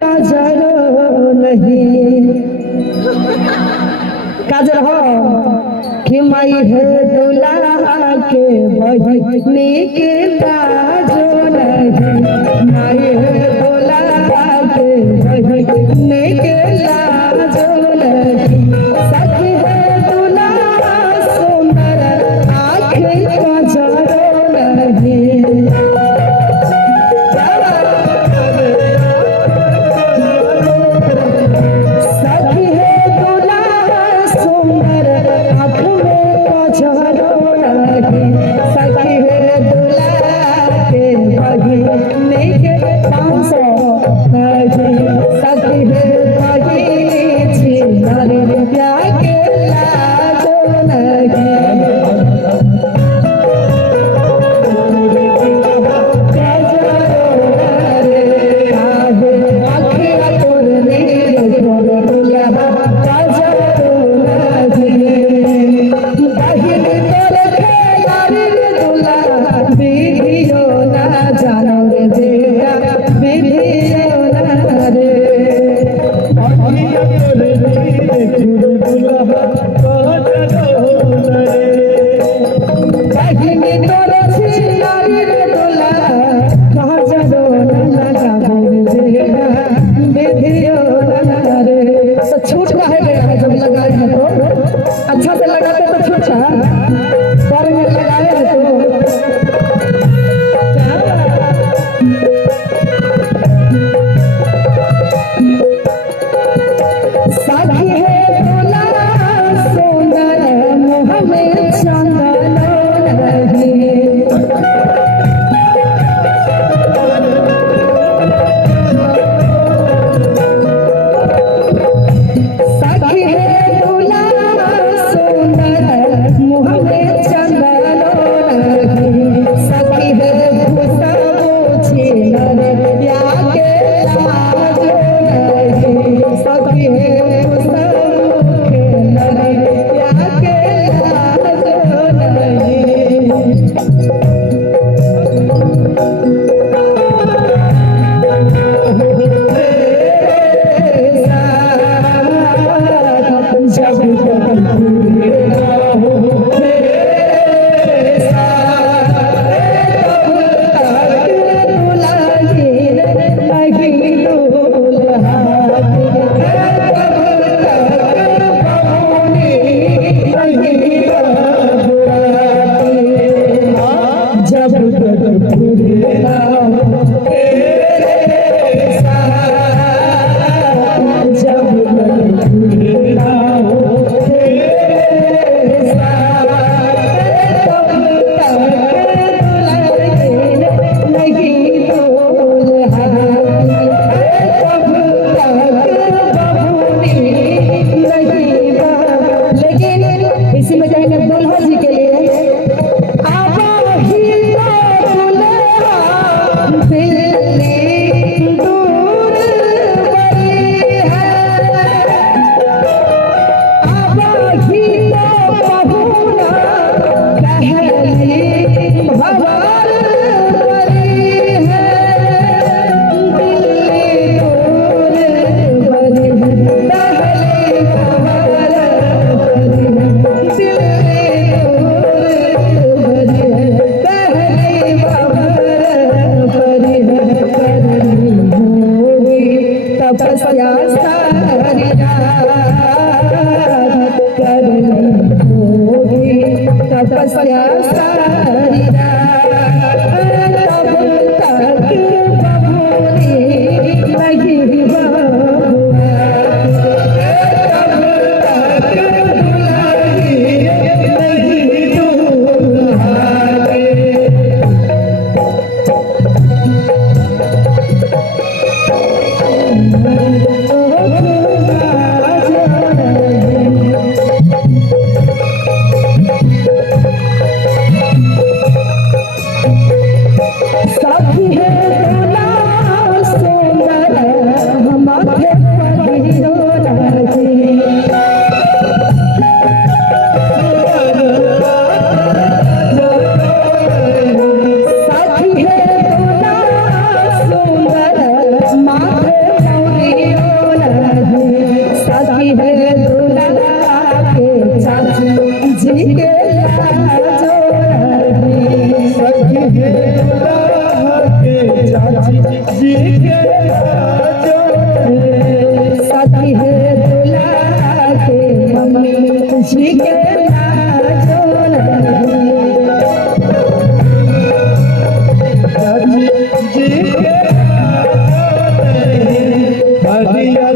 काजल नहीं काजल हो कि माई है दुल्हा के बहनी के ताजो नहीं माई है दुल्हा के बहनी के ताजो नहीं सखी है दुल्हा सुंदर आँखें काजल नहीं छूट का है जब लगाए हैं तो अच्छा से लगाते तो छूट पर में लगाए हैं तो साथी है दुल्हा सुंदर मुँह में चंदन नहीं तपस्या माथे जी के लाजो रहे सखी है दुल्हा के चाची जी के लाजो रहे सखी है दुल्हा के मम्मी जी के लाजो रहे चाची जी के लाजो रहे हरिया